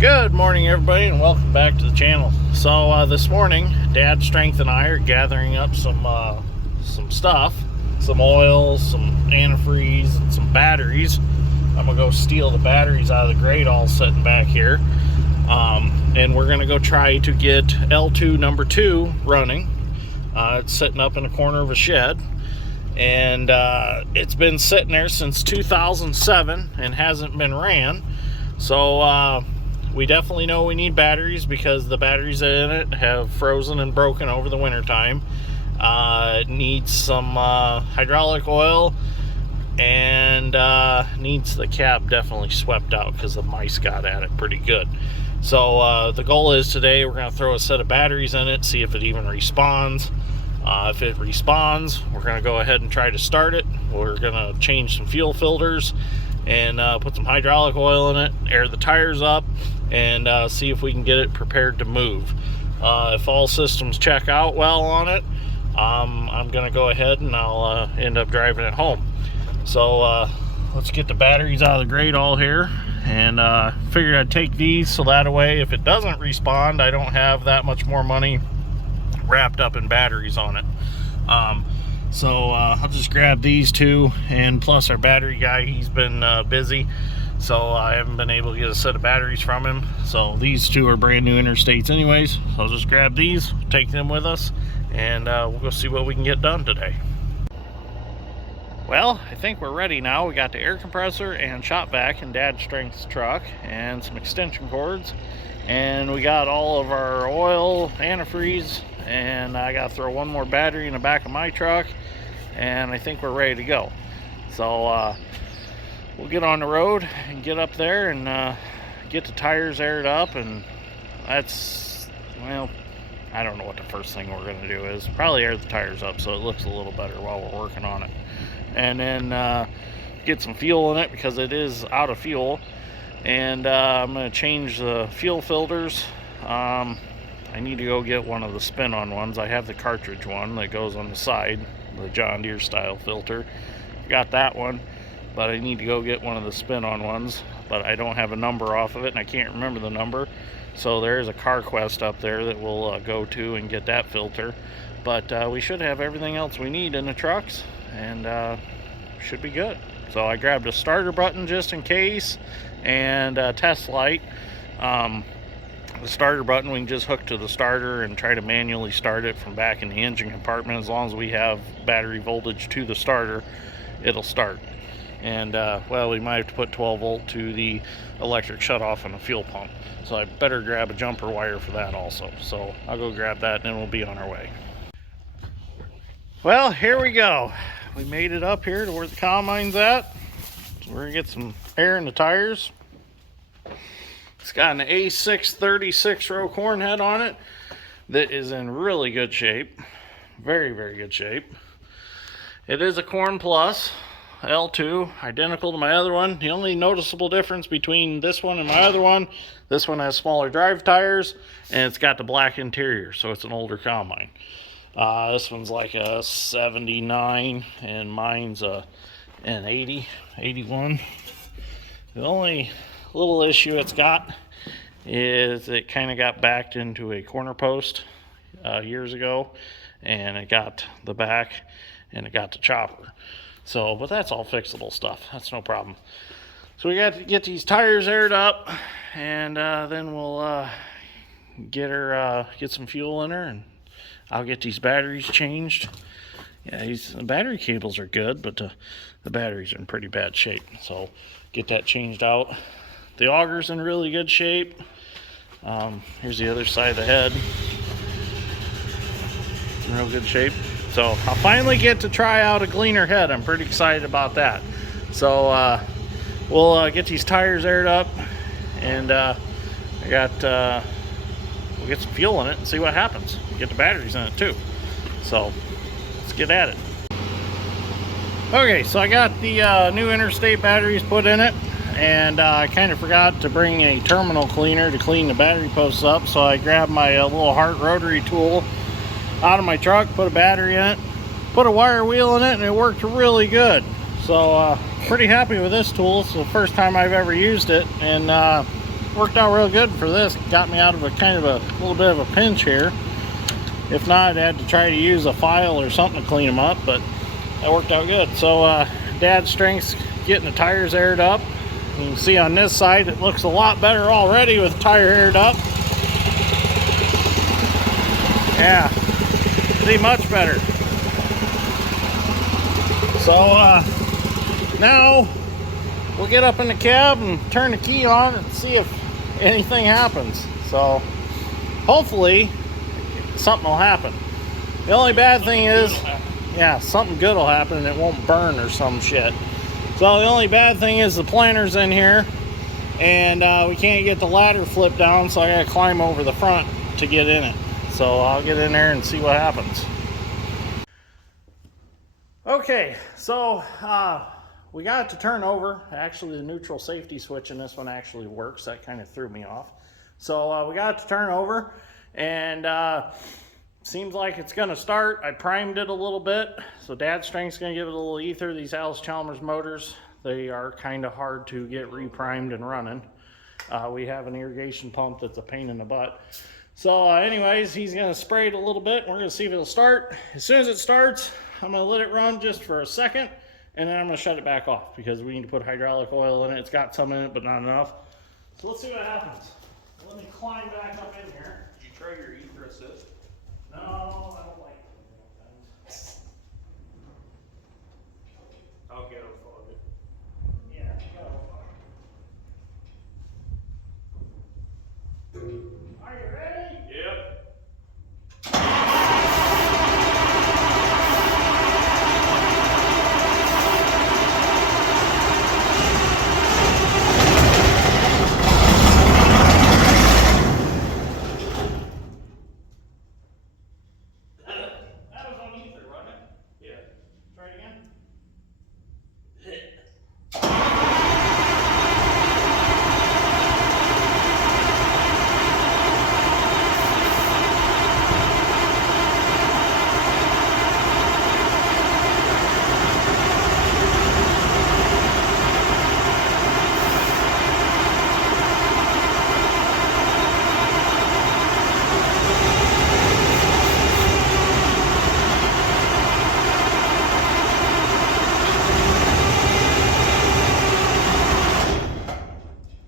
Good morning, everybody, and welcome back to the channel. So this morning, Dad, Strength, and I are gathering up some stuff, some oil, some antifreeze, and some batteries. I'm gonna go steal the batteries out of the grate all sitting back here, and we're gonna go try to get L2 number 2 running. It's sitting up in a corner of a shed, and it's been sitting there since 2007 and hasn't been ran. So we definitely know we need batteries because the batteries in it have frozen and broken over the winter time. It needs some hydraulic oil, and needs the cab definitely swept out because the mice got at it pretty good. So the goal is today we're going to throw a set of batteries in it, see if it even responds. If it responds, we're going to go ahead and try to start it. We're going to change some fuel filters and put some hydraulic oil in it, air the tires up, and see if we can get it prepared to move. If all systems check out well on it, I'm gonna go ahead and I'll end up driving it home. So let's get the batteries out of the grate all here, and figured I'd take these so that way if it doesn't respond, I don't have that much more money wrapped up in batteries on it. So I'll just grab these two, and plus our battery guy, he's been busy, so I haven't been able to get a set of batteries from him. So these two are brand new interstates anyways, so I'll just grab these, take them with us, and we'll go see what we can get done today. Well, I think we're ready now. We got the air compressor and shop vac in Dad's Strength's truck, and some extension cords, and we got all of our oil, antifreeze, and I gotta throw one more battery in the back of my truck, and I think we're ready to go. So we'll get on the road and get up there and get the tires aired up, and that's, well, I don't know what the first thing we're gonna do is. Probably air the tires up so it looks a little better while we're working on it, and then get some fuel in it because it is out of fuel, and I'm gonna change the fuel filters. I need to go get one of the spin-on ones. I have the cartridge one that goes on the side, the John Deere style filter. Got that one, but I need to go get one of the spin-on ones, but I don't have a number off of it and I can't remember the number. So there is a CarQuest up there that we'll go to and get that filter. But we should have everything else we need in the trucks, and should be good. So I grabbed a starter button just in case, and a test light. The starter button we can just hook to the starter and try to manually start it from back in the engine compartment. As long as we have battery voltage to the starter, it'll start. And well, we might have to put 12 volt to the electric shutoff on the fuel pump, so I better grab a jumper wire for that also. So I'll go grab that and then we'll be on our way. Well, here we go. We made it up here to where the combine's at. So we're gonna get some air in the tires. It's got an A6 36-row corn head on it that is in really good shape. Very, very good shape. It is a Corn Plus L2, identical to my other one. The only noticeable difference between this one and my other one, this one has smaller drive tires, and it's got the black interior, so it's an older combine. This one's like a 79, and mine's an 80, 81. The only little issue it's got is it kind of got backed into a corner post years ago, and it got the back and it got the chopper. So, but that's all fixable stuff. That's no problem. So we got to get these tires aired up, and then we'll get some fuel in her, and I'll get these batteries changed. Yeah, the battery cables are good, but the batteries are in pretty bad shape. So get that changed out. The auger's in really good shape. Here's the other side of the head. It's in real good shape. So I'll finally get to try out a Gleaner head. I'm pretty excited about that. So we'll get these tires aired up, and we'll get some fuel in it and see what happens. Get the batteries in it too. So let's get at it. Okay, so I got the new interstate batteries put in it, and I kind of forgot to bring a terminal cleaner to clean the battery posts up, so I grabbed my little Hart rotary tool out of my truck, put a battery in it, put a wire wheel in it, and it worked really good. So pretty happy with this tool. It's the first time I've ever used it, and worked out real good for this. Got me out of a kind of a little bit of a pinch here. If not, I'd had to try to use a file or something to clean them up, but that worked out good. So Dad's Strength's getting the tires aired up. You can see on this side it looks a lot better already with the tire aired up. Yeah, see, much better. So now we'll get up in the cab and turn the key on and see if anything happens. So hopefully something will happen. The only bad thing is, yeah, something good will happen and it won't burn or some shit. So the only bad thing is the planter's in here and we can't get the ladder flipped down, so I gotta climb over the front to get in it. So I'll get in there and see what happens. Okay, so we got it to turn over. Actually, the neutral safety switch in this one actually works. That kind of threw me off. So we got it to turn over, and seems like it's gonna start. I primed it a little bit, so Dad's Strength's gonna give it a little ether. These Alice Chalmers motors, they are kind of hard to get reprimed and running. We have an irrigation pump that's a pain in the butt. So anyways, he's gonna spray it a little bit. We're gonna see if it'll start. As soon as it starts, I'm gonna let it run just for a second, and then I'm gonna shut it back off because we need to put hydraulic oil in it. It's got some in it, but not enough. So let's see what happens. Let me climb back up in here. Did you try your ether assist? No, I don't like it. I'll get it for you. Yeah, go. Are you ready? Yep. That was on ether, wasn't it? Yeah. Try it again.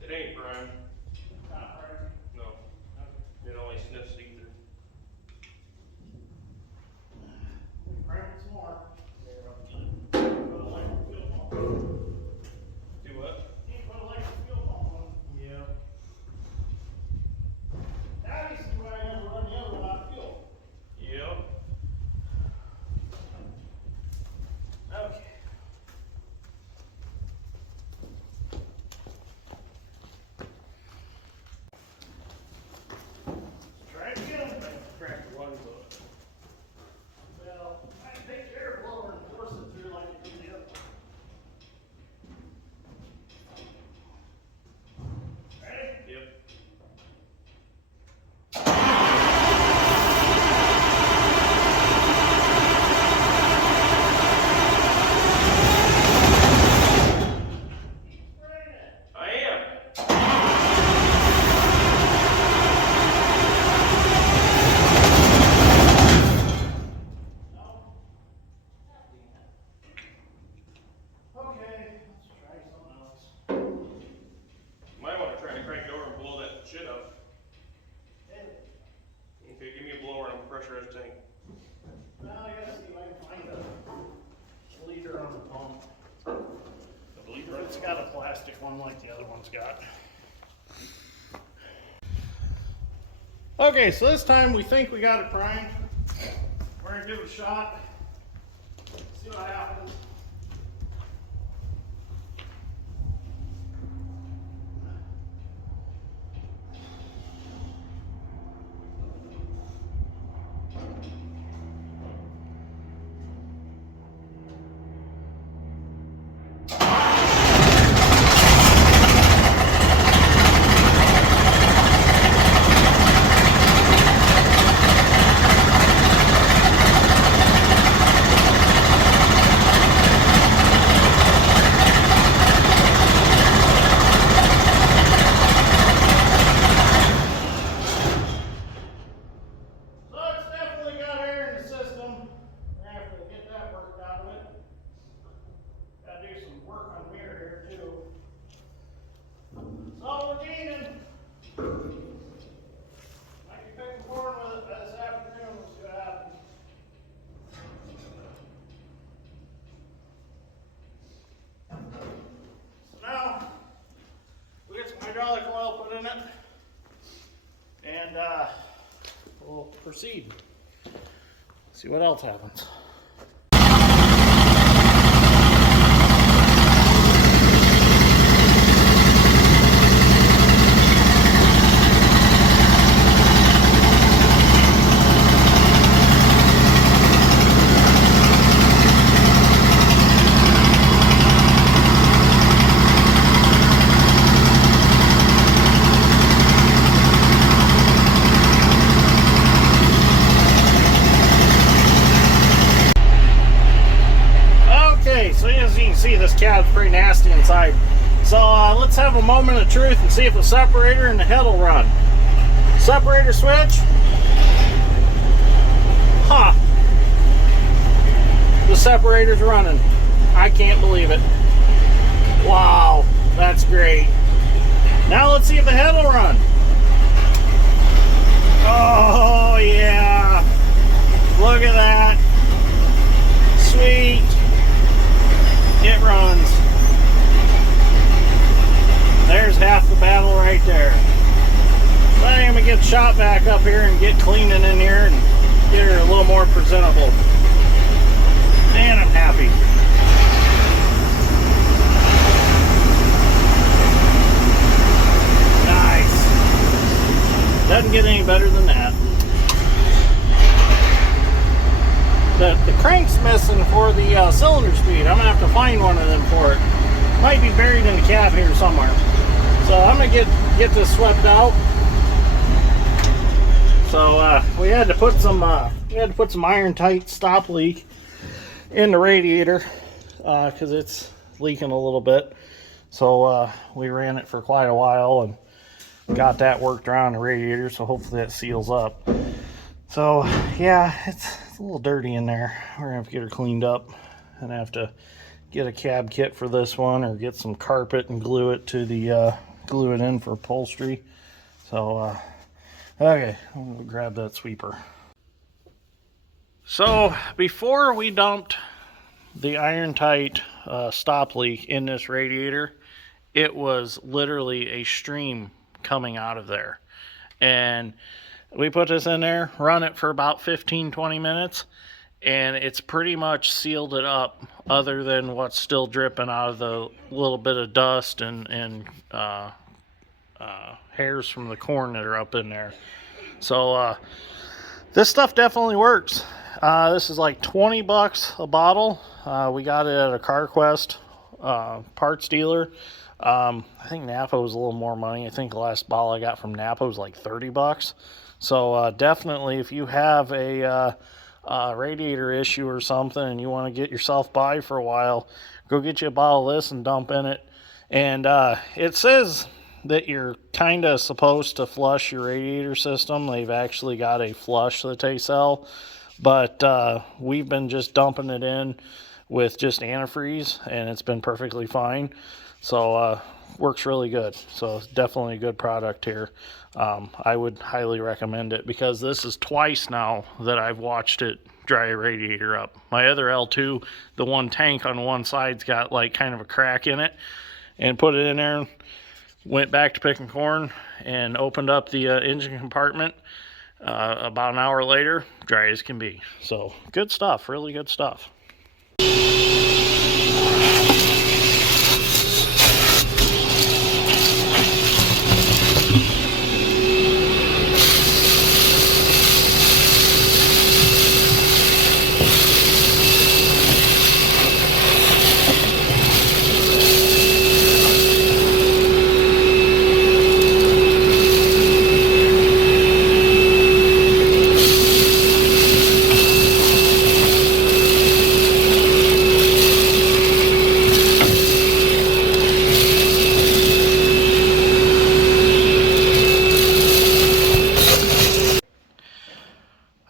It ain't primed. Not right. No. It only sniffs ether. Prime it some more. Put a electric fuel pump on. Do what? You can put electric fuel pump on. Yeah. Now you see why I never run the other one out of fuel. Yep. Okay. Try it again. Cracked the one foot. Well, I can take the air blower and force it through like you did the other one. Ready? Yep. Keep spraying it. I am. No? Okay, let's try something else. Might want to try to crank it over and blow that shit up. Hey, Okay, give me a blower and a pressurized tank. now I gotta see if I can find a leader on the pump. A bleeder. It's got a plastic one like the other one's got. Okay, so this time we think we got it primed. We're gonna give it a shot. See what happens. Gleaner. Might be picking corn with it this afternoon. We'll see what happens. So now we get some hydraulic oil put in it, and we'll proceed. See what else happens. So as you can see, this cab's pretty nasty inside. So let's have a moment of truth and see if the separator and the head will run. Separator switch. Huh. The separator's running. I can't believe it. Wow, that's great. Now let's see if the head will run. Oh yeah. Look at that. Sweet. It runs. There's half the battle right there. So I'm going to get shot back up here and get cleaning in here and get her a little more presentable. And I'm happy. Nice. Doesn't get any better than that. The crank's missing for the cylinder speed. I'm going to have to find one of them for it. Might be buried in the cab here somewhere. So I'm going to get this swept out. So we had to put some iron tight stop leak in the radiator because it's leaking a little bit. So we ran it for quite a while and got that worked around the radiator. So hopefully that seals up. So yeah, it's a little dirty in there. We're gonna have to get her cleaned up and have to get a cab kit for this one or get some carpet and glue it to the glue it in for upholstery. So okay, I'm gonna grab that sweeper. So before we dumped the iron tight stop leak in this radiator, it was literally a stream coming out of there. And we put this in there, run it for about 15-20 minutes, and it's pretty much sealed it up other than what's still dripping out of the little bit of dust and hairs from the corn that are up in there. So this stuff definitely works. This is like 20 bucks a bottle. We got it at a CarQuest parts dealer. I think Napa was a little more money. I think the last bottle I got from Napa was like 30 bucks. So definitely, if you have a radiator issue or something and you want to get yourself by for a while, go get you a bottle of this and dump in it. And it says that you're kind of supposed to flush your radiator system. They've actually got a flush that they sell, but we've been just dumping it in with just antifreeze, and it's been perfectly fine. So works really good. So it's definitely a good product here. I would highly recommend it because this is twice now that I've watched it dry a radiator up. My other L2, the one tank on one side's got like kind of a crack in it, and put it in there, went back to picking corn and opened up the engine compartment. About an hour later, dry as can be. So good stuff, really good stuff.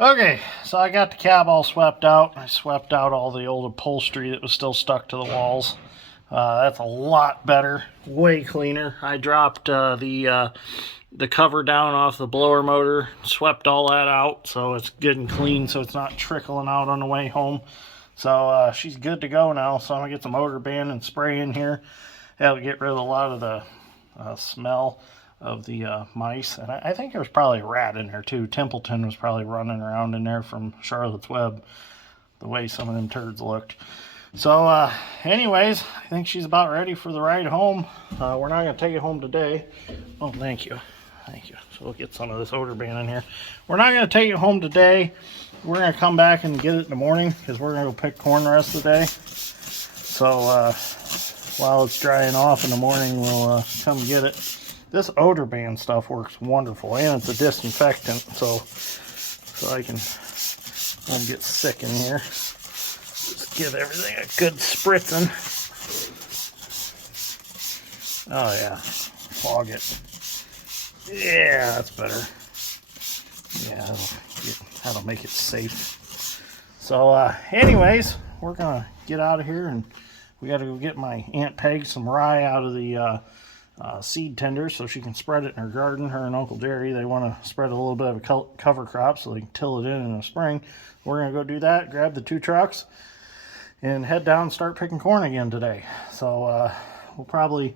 Okay, so I got the cab all swept out. I swept out all the old upholstery that was still stuck to the walls. That's a lot better, way cleaner. I dropped the cover down off the blower motor, swept all that out, so it's good and clean, so it's not trickling out on the way home. So she's good to go now. So I'm gonna get the motor band and spray in here. That'll get rid of a lot of the smell of the mice. And I think there was probably a rat in there too. Templeton was probably running around in there from Charlotte's Web, the way some of them turds looked. So anyways, I think she's about ready for the ride home. We're not going to take it home today. Oh, thank you. Thank you. So we'll get some of this odor band in here. We're not going to take it home today. We're going to come back and get it in the morning because we're going to go pick corn the rest of the day. So while it's drying off in the morning, we'll come get it. This odor band stuff works wonderful, and it's a disinfectant, so I won't get sick in here. Just give everything a good spritzing. Oh yeah, fog it. Yeah, that's better. Yeah, that'll make it safe. So anyways, we're gonna get out of here, and we gotta go get my Aunt Peg some rye out of the seed tender so she can spread it in her garden. Her and Uncle Jerry, they want to spread a little bit of a cover crop so they can till it in the spring. We're going to go do that, grab the 2 trucks, and head down and start picking corn again today. So we'll probably,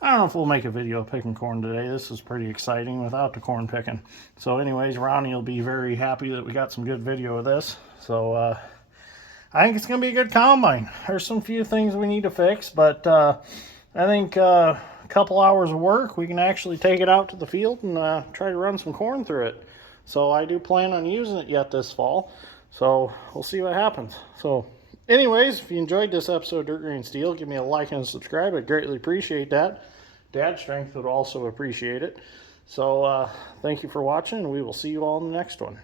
I don't know if we'll make a video of picking corn today. This is pretty exciting without the corn picking. So anyways, Ronnie will be very happy that we got some good video of this. So I think it's going to be a good combine. There's some few things we need to fix, but I think a couple hours of work, we can actually take it out to the field and try to run some corn through it. So I do plan on using it yet this fall. So we'll see what happens. So anyways, if you enjoyed this episode of Dirt Grain Steel, give me a like and a subscribe. I'd greatly appreciate that. Dad Strength would also appreciate it. So thank you for watching, and we will see you all in the next one.